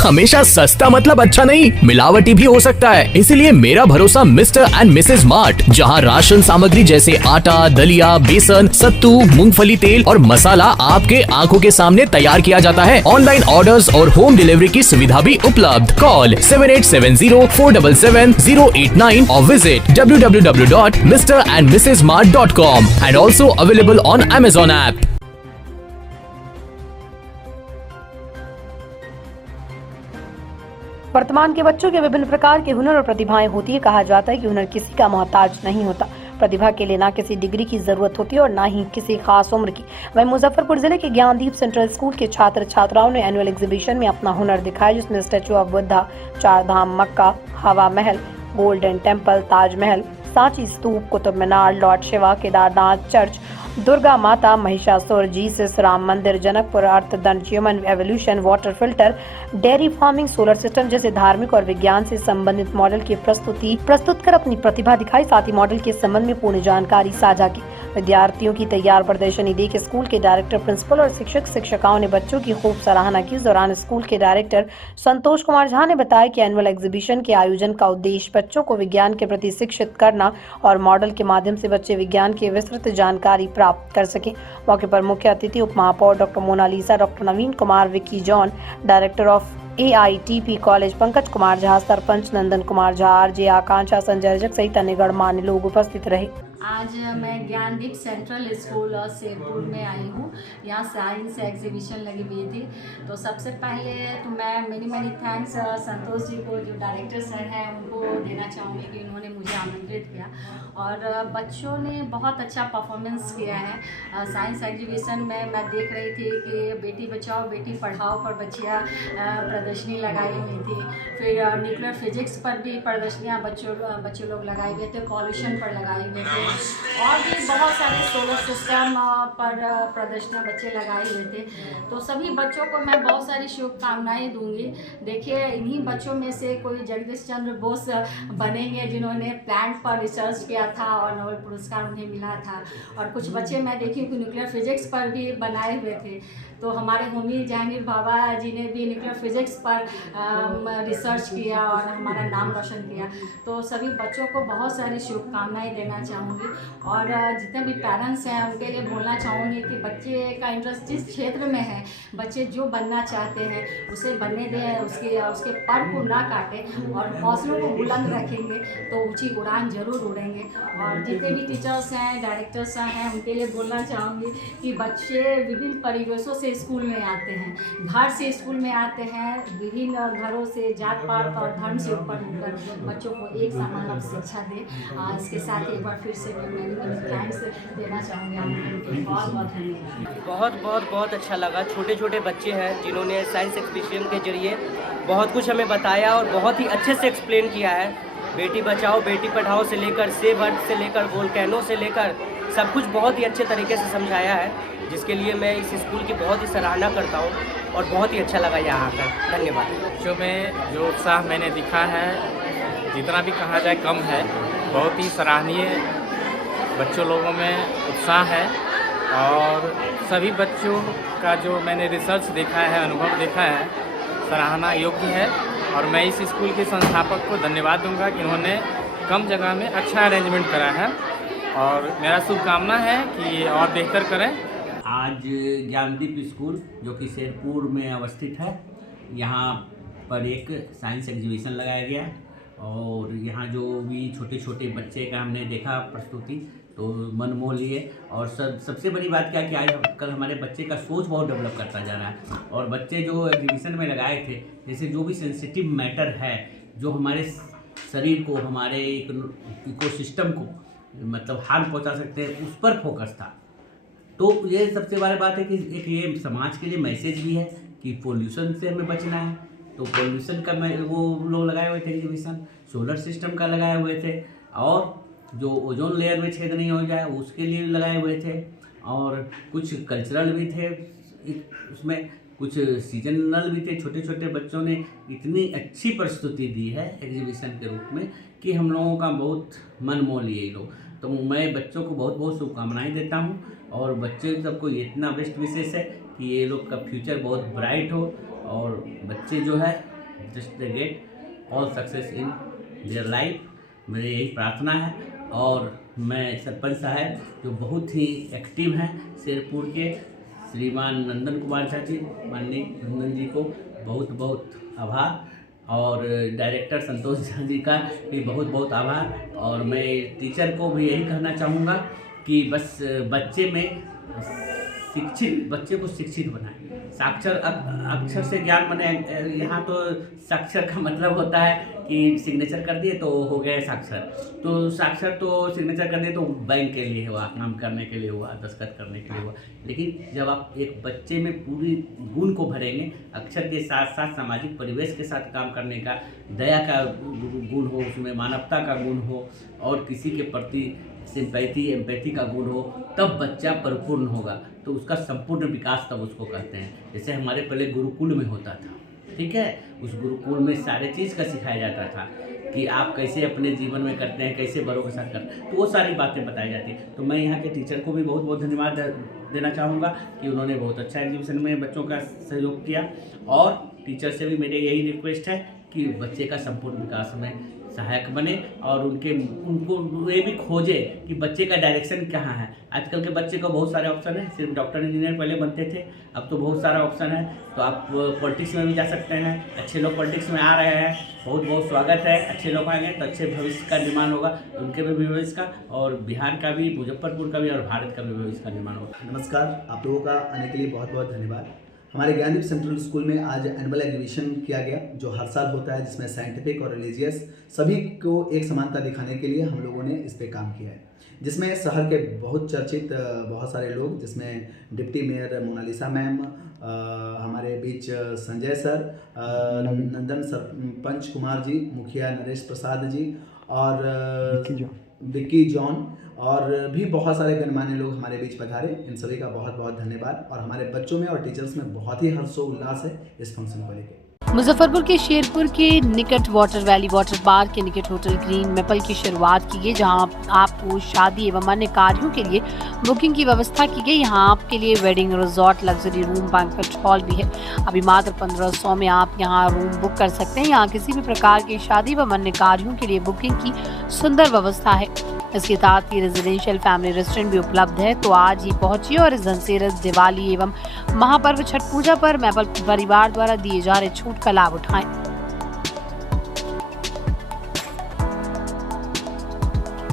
हमेशा सस्ता मतलब अच्छा नहीं, मिलावटी भी हो सकता है। इसीलिए मेरा भरोसा मिस्टर एंड मिसेज मार्ट, जहां राशन सामग्री जैसे आटा, दलिया, बेसन, सत्तू, मूंगफली तेल और मसाला आपके आंखों के सामने तैयार किया जाता है। ऑनलाइन ऑर्डर्स और होम डिलीवरी की सुविधा भी उपलब्ध। कॉल 7870477089 और visit www.mrandmrsmart.com and also available on Amazon app. वर्तमान के बच्चों के विभिन्न प्रकार के हुनर और प्रतिभाएं होती है। कहा जाता है कि हुनर किसी का मोहताज नहीं होता। प्रतिभा के लिए ना किसी डिग्री की जरूरत होती है और ना ही किसी खास उम्र की। वहीं मुजफ्फरपुर जिले के ज्ञानदीप सेंट्रल स्कूल के छात्र छात्राओं ने एनुअल एग्जीबिशन में अपना हुनर दिखाया, जिसमें स्टैचू ऑफ बुद्धा, चार धाम, मक्का, हवा महल, गोल्डन टेम्पल, ताजमहल, सांची स्तूप, कुतुब मीनार, लॉर्ड शिवा, केदारनाथ चर्च, दुर्गा माता, महिषासुर, जीसस, राम मंदिर, जनकपुर, अर्थदंड, human evolution, water filter, dairy farming, solar system जैसे धार्मिक और विज्ञान से संबंधित मॉडल की प्रस्तुत कर अपनी प्रतिभा दिखाई। साथ ही मॉडल के संबंध में पूर्ण जानकारी साझा की। विद्यार्थियों की तैयार प्रदर्शनी देख स्कूल के डायरेक्टर, प्रिंसिपल और शिक्षक शिक्षिकाओं ने बच्चों की खूब सराहना की। इस दौरान स्कूल के डायरेक्टर संतोष कुमार झा ने बताया कि एनुअल एग्जीबिशन के आयोजन का उद्देश्य बच्चों को विज्ञान के प्रति शिक्षित करना और मॉडल के माध्यम से बच्चे विज्ञान की विस्तृत जानकारी प्राप्त कर सकें। मौके पर मुख्य अतिथि उप महापौर doctor Monalisa, doctor Naveen Kumar, Vicky John, director of AITP college Pankaj Kumar Jha, sarpanch Nandan Kumar Jha, RJ Akanksha, Sanjay Rajak सहित अन्य गणमान्य लोग उपस्थित रहे। आज मैं ज्ञानदीप सेंट्रल स्कूल और शेरपुर में आई हूँ। यहाँ साइंस एग्जीबिशन लगी हुई थी। तो सबसे पहले तो मैं मेनी थैंक्स संतोष जी को, जो डायरेक्टर सर हैं, उनको देना चाहूँगी कि उन्होंने मुझे आमंत्रित किया और बच्चों ने बहुत अच्छा परफॉर्मेंस किया है। साइंस एग्जीबिशन में मैं देख रही थी कि बेटी बचाओ बेटी पढ़ाओ पर बच्चियाँ प्रदर्शनी लगाई हुई थी। फिर न्यूक्लियर फिजिक्स पर भी प्रदर्शनियाँ बच्चे लोग लगाए हुए थे, पॉल्यूशन पर लगाए हुए थे और भी बहुत सारे सोलर सिस्टम पर प्रदर्शनियाँ बच्चे लगाए हुए थे। तो सभी बच्चों को मैं बहुत सारी शुभकामनाएं दूंगी। देखिए, इन्हीं बच्चों में से कोई जगदीश चंद्र बोस बनेंगे, जिन्होंने प्लांट पर रिसर्च किया था और नोबेल पुरस्कार उन्हें मिला था। और कुछ बच्चे मैं देखी कि न्यूक्लियर फिजिक्स पर भी बनाए हुए थे। तो हमारे होमी जहांगीर बाबा जी ने भी न्यूक्लियर फिजिक्स पर रिसर्च किया और हमारा नाम रोशन किया। तो सभी बच्चों को बहुत सारी शुभकामनाएं देना चाहूँगी और जितने भी पेरेंट्स हैं उनके लिए बोलना चाहूँगी कि बच्चे का इंटरेस्ट जिस क्षेत्र में है, बच्चे जो बनना चाहते हैं उसे बनने दें, उसके पर को ना काटें और हौसलों को बुलंद रखेंगे तो ऊंची उड़ान जरूर उड़ेंगे। और जितने भी टीचर्स हैं, डायरेक्टर्स हैं, उनके लिए बोलना चाहूँगी कि बच्चे विभिन्न परिवेशों से स्कूल में आते हैं, घर से स्कूल में आते हैं, विभिन्न घरों से जात पात और धर्म से ऊपर होकर बच्चों को एक समान शिक्षा दें। इसके साथ एक बार फिर से मैं थैंक्स देना चाहूँगी आपको। बहुत अच्छा लगा। छोटे छोटे बच्चे हैं जिन्होंने साइंस एग्जीबिशन के जरिए बहुत कुछ हमें बताया और बहुत ही अच्छे से एक्सप्लेन किया है। बेटी बचाओ बेटी पढ़ाओ से लेकर सेव अर्थ से लेकर वोल्केनो से लेकर सब कुछ बहुत ही अच्छे तरीके से समझाया है, जिसके लिए मैं इस स्कूल की बहुत ही सराहना करता हूँ और बहुत ही अच्छा लगा यहाँ आकर। धन्यवाद। बच्चों में जो उत्साह मैंने दिखा है, जितना भी कहा जाए कम है। बहुत ही सराहनीय बच्चों लोगों में उत्साह है और सभी बच्चों का जो मैंने रिसर्च देखा है, अनुभव देखा है, सराहना योग्य है। और मैं इस स्कूल के संस्थापक को धन्यवाद दूंगा कि उन्होंने कम जगह में अच्छा अरेंजमेंट करा है और मेरा शुभकामना है कि और बेहतर करें। आज ज्ञानदीप स्कूल जो कि शेरपुर में अवस्थित है, यहाँ पर एक साइंस एग्जीबिशन लगाया गया है और यहाँ जो भी छोटे छोटे बच्चे का हमने देखा प्रस्तुति तो मन मोह लिए। और सबसे बड़ी बात क्या कि आज कल हमारे बच्चे का सोच बहुत डेवलप करता जा रहा है और बच्चे जो एग्जीबिशन में लगाए थे, जैसे जो भी सेंसिटिव मैटर है जो हमारे शरीर को, हमारे इकोसिस्टम को मतलब हार्म पहुंचा सकते हैं, उस पर फोकस था। तो ये सबसे बड़ी बात है कि एक ये समाज के लिए मैसेज भी है कि पोल्यूशन से हमें बचना है। तो पोल्यूशन का वो लोग लगाए हुए थे एग्जीबिशन, सोलर सिस्टम का लगाए हुए थे और जो ओजोन लेयर में छेद नहीं हो जाए उसके लिए लगाए हुए थे और कुछ कल्चरल भी थे उसमें, कुछ सीजनल भी थे। छोटे छोटे बच्चों ने इतनी अच्छी प्रस्तुति दी है एग्जीबिशन के रूप में कि हम लोगों का बहुत मन मोह लिए ये लोग। तो मैं बच्चों को बहुत बहुत शुभकामनाएं देता हूं और बच्चे सबको इतना बेस्ट विशेष है कि ये लोग का फ्यूचर बहुत ब्राइट हो और बच्चे जो है just they get all success in their life, मेरी यही प्रार्थना है। और मैं सरपंच साहब जो बहुत ही एक्टिव हैं शेरपुर के, श्रीमान नंदन कुमार झा जी, माननीय नंदन जी को बहुत बहुत आभार, और डायरेक्टर संतोष झा जी का भी बहुत बहुत आभार। और मैं टीचर को भी यही कहना चाहूँगा कि बस बच्चे को शिक्षित बनाएं। साक्षर अक्षर से ज्ञान बने। यहाँ तो साक्षर का मतलब होता है कि सिग्नेचर कर दिए तो हो गए साक्षर। तो साक्षर तो सिग्नेचर कर दिए तो बैंक के लिए हुआ, काम करने के लिए हुआ, दस्तखत करने के लिए हुआ। लेकिन जब आप एक बच्चे में पूरी गुण को भरेंगे, अक्षर के साथ साथ सामाजिक परिवेश के साथ काम करने का, दया का गुण हो, उसमें मानवता का गुण हो और किसी के प्रति सिंपैथी एम्पैथी का गुण हो, तब बच्चा परिपूर्ण होगा। तो उसका संपूर्ण विकास तब उसको कहते हैं। जैसे हमारे पहले गुरुकुल में होता था, ठीक है, उस गुरुकुल में सारे चीज़ का सिखाया जाता था कि आप कैसे अपने जीवन में करते हैं, कैसे बड़ों के साथ करते हैं, तो वो सारी बातें बताई जाती हैं। तो मैं यहाँ के टीचर को भी बहुत बहुत धन्यवाद देना चाहूँगा कि उन्होंने बहुत अच्छा एग्जीबिशन में बच्चों का सहयोग किया। और टीचर से भी मेरे यही रिक्वेस्ट है कि बच्चे का संपूर्ण विकास में सहायक बने और उनको ये भी खोजे कि बच्चे का डायरेक्शन कहाँ है। आजकल के बच्चे को बहुत सारे ऑप्शन हैं, सिर्फ डॉक्टर इंजीनियर पहले बनते थे, अब तो बहुत सारा ऑप्शन है। तो आप पॉलिटिक्स में भी जा सकते हैं, अच्छे लोग पॉलिटिक्स में आ रहे हैं, बहुत बहुत स्वागत है। अच्छे लोग आएंगे तो अच्छे भविष्य का निर्माण होगा, उनके भी भविष्य का, और बिहार का भी, मुजफ्फरपुर का भी और भारत का भी भविष्य का निर्माण होगा। नमस्कार, आप लोगों का आने के लिए बहुत बहुत धन्यवाद। हमारे ज्ञानदीप सेंट्रल स्कूल में आज एनुअल एग्जीबिशन किया गया, जो हर साल होता है, जिसमें साइंटिफिक और रिलीजियस सभी को एक समानता दिखाने के लिए हम लोगों ने इस पे काम किया है। जिसमें शहर के बहुत चर्चित बहुत सारे लोग, जिसमें डिप्टी मेयर मोनालिसा मैम, हमारे बीच संजय सर, नंदन सरपंच कुमार जी, मुखिया नरेश प्रसाद जी और विक्की जॉन और भी बहुत सारे गणमान्य लोग हमारे बीच पधारे। इन सभी का बहुत बहुत धन्यवाद। और हमारे बच्चों में और टीचर्स में बहुत ही हर्षोल्लास है इस फंक्शन को लेकर। मुजफ्फरपुर के शेरपुर के निकट वाटर वैली वाटर पार्क के निकट होटल ग्रीन मेपल की शुरुआत की गई, जहां आपको शादी एवं अन्य कार्यों के लिए बुकिंग की व्यवस्था की गई। यहां आपके लिए wedding resort, luxury room, banquet hall भी है। अभी मात्र 1500 में आप यहां रूम बुक कर सकते हैं। यहां किसी भी प्रकार की शादी एवं अन्य कार्यों के लिए बुकिंग की सुंदर व्यवस्था है। इसके साथ ही रेजिडेंशियल फैमिली रेस्टोरेंट भी उपलब्ध है। तो आज ही पहुंचिए और इस धनतेरस, दिवाली एवं महापर्व छठ पूजा पर मैपल परिवार द्वारा दिए जा रहे छूट का लाभ उठाएं।